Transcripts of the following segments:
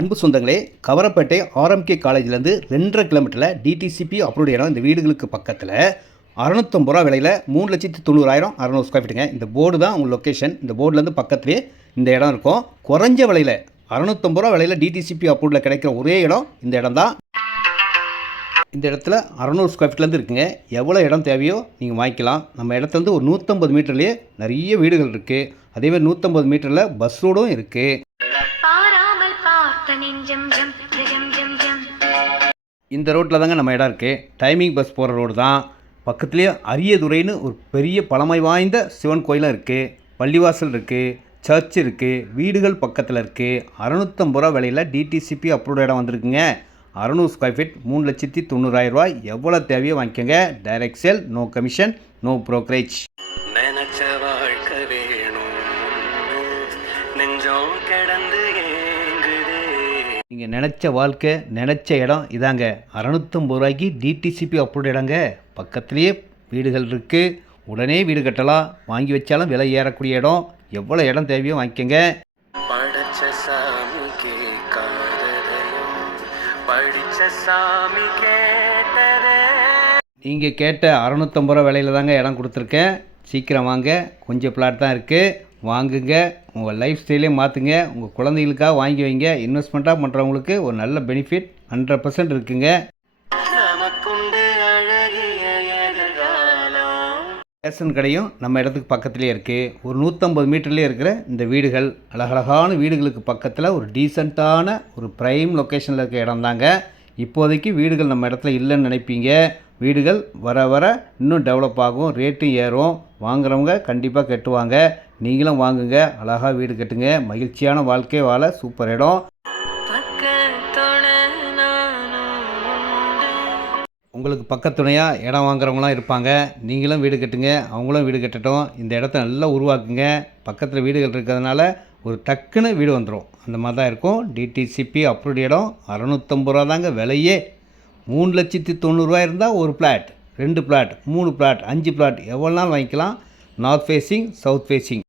அன்பு சொந்தங்களே, கவரப்பேட்டை ஆர்எம்கே காலேஜ்லேருந்து 2.5 கிலோமீட்டரில் டிடிசிபி அப்ரூவ்ட் இடம். இந்த வீடுகளுக்கு பக்கத்தில் 650 ரூபா விலையில் 3,90,000 600 ஸ்கொயர் ஃபீட்டுங்க. இந்த போர்டு தான் உங்கள் லொக்கேஷன். இந்த போர்டுலேருந்து பக்கத்துலேயே இந்த இடம் இருக்கும். குறைஞ்ச விலையில் 650 ரூபா விலையில் டிடிசிபி அப்ரூவ்டில் கிடைக்கிற ஒரே இடம் இந்த இடம் தான். இந்த இடத்துல 600 ஸ்கொயர் ஃபீட்லேருந்து இருக்குங்க. எவ்வளோ இடம் தேவையோ நீங்கள் வாங்கிக்கலாம். நம்ம இடத்துலேருந்து ஒரு 150 மீட்டர்லேயே நிறைய வீடுகள் இருக்குது. அதேமாதிரி 150 மீட்டரில் பஸ் ரோடும் இருக்குது. இந்த ரோட்டில் தாங்க நம்ம இடம் இருக்குது. டைமிங் பஸ் போகிற ரோடு தான். பக்கத்துலேயே அரியதுரைன்னு ஒரு பெரிய பழமை வாய்ந்த சிவன் கோயிலும் இருக்குது. பள்ளிவாசல் இருக்குது, சர்ச் இருக்குது, வீடுகள் பக்கத்தில் இருக்குது. 650 ரூபா விலையில் டிடிசிபி அப்ரூவ்ட் இடம் வந்திருக்குங்க. 600 ஸ்கொயர் ஃபீட் 3,90,000 ரூபாய். எவ்வளோ தேவையோ வாங்கிக்கோங்க. Direct sale, no commission, no brokerage. நீங்கள் நினச்ச வாழ்க்கை, நினச்ச இடம் இதாங்க. 650 ரூபாய்க்கு டிடிசிபி அப்ரூவ்ட் இடங்க. பக்கத்துலேயே வீடுகள் இருக்குது. உடனே வீடு கட்டலாம். வாங்கி வச்சாலும் விலை ஏறக்கூடிய இடம். எவ்வளோ இடம் தேவையோ வாங்கிக்கோங்க. நீங்கள் கேட்ட 650 ரூபா விலையில் தாங்க இடம் கொடுத்துருக்கேன். சீக்கிரம் வாங்க. கொஞ்சம் பிளாட் தான் இருக்குது. வாங்குங்க. உங்கள் லைஃப் ஸ்டைலே மாற்றுங்க. உங்கள் குழந்தைகளுக்காக வாங்கி வைங்க. இன்வெஸ்ட்மெண்ட்டாக பண்ணுறவங்களுக்கு ஒரு நல்ல பெனிஃபிட் 100% இருக்குங்க. ரேஷன் கடையும் நம்ம இடத்துக்கு பக்கத்துலேயே இருக்குது. ஒரு 150 மீட்டர்லேயே இருக்கிற இந்த வீடுகள் அழகழகான வீடுகளுக்கு பக்கத்தில் ஒரு டீசெண்டான ஒரு ப்ரைம் லொக்கேஷனில் இருக்க இடம் தாங்க. இப்போதைக்கு வீடுகள் நம்ம இடத்துல இல்லைன்னு நினைப்பீங்க. வீடுகள் வர வர இன்னும் டெவலப் ஆகும். ரேட்டும் ஏறும். வாங்குறவங்க கண்டிப்பாக கட்டுவாங்க. நீங்களும் வாங்குங்க. அழகாக வீடு கட்டுங்க. மகிழ்ச்சியான வாழ்க்கை வாழ சூப்பர் இடம். உங்களுக்கு பக்கத்துணையாக இடம் வாங்குறவங்களாம் இருப்பாங்க. நீங்களும் வீடு கட்டுங்க. அவங்களும் வீடு கட்டட்டும். இந்த இடத்த நல்லா உருவாக்குங்க. பக்கத்தில் வீடுகள் இருக்கிறதுனால ஒரு டக்குன்னு வீடு வந்துடும். அந்த மாதிரி தான் இருக்கும். டிடிசிபி அப்ரூவ்ட் இடம். 650 ரூபா தாங்க விலையே. 3,90,000 ரூபாய் இருந்தால் ஒரு பிளாட், 2 பிளாட், 3 பிளாட், 5 பிளாட் எவ்வளோ நாள் வாங்கிக்கலாம். North facing, south facing.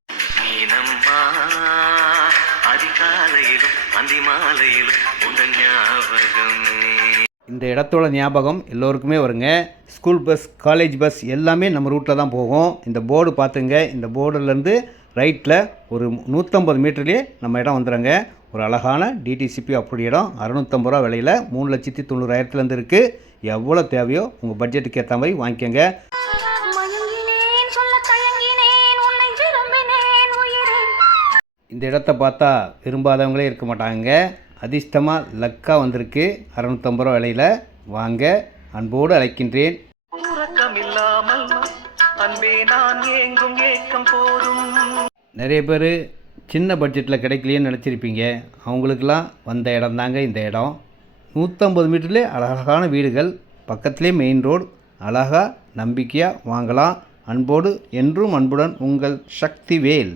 இந்த இடத்தோட ஞாபகம் எல்லோருக்குமே வருங்க. ஸ்கூல் பஸ், காலேஜ் பஸ் எல்லாமே நம்ம ரூட்டில் தான் போகும். இந்த போர்டு பார்த்துங்க. இந்த போர்டுலேருந்து ரைட்டில் ஒரு 150 மீட்டர்லேயே நம்ம இடம் வந்துடுங்க. ஒரு அழகான டிடிசிபி அப்ரூவ்ட் இடம். 650 ரூபா விலையில் 3,90,000 இருக்குது. எவ்வளோ தேவையோ உங்கள் பட்ஜெட்டுக்கு ஏற்ற மாதிரி வாங்கிக்கோங்க. இந்த இடத்த பார்த்தா விரும்பாதவங்களே இருக்க மாட்டாங்க. அதிர்ஷ்டமாக லக்காக வந்திருக்கு. 650 ரூபா விலையில் வாங்க. அன்போடு அழைக்கின்றேன். நிறைய பேர் சின்ன பட்ஜெட்டில் கிடைக்கலையேன்னு நினச்சிருப்பீங்க. அவங்களுக்கெல்லாம் வந்த இடம் தாங்க இந்த இடம். 150 மீட்டர்லேயே அழகான வீடுகள். பக்கத்துலேயே மெயின் ரோடு. அழகாக நம்பிக்கையாக வாங்கலாம். அன்போடு என்றும் அன்புடன் உங்கள் சக்திவேல்.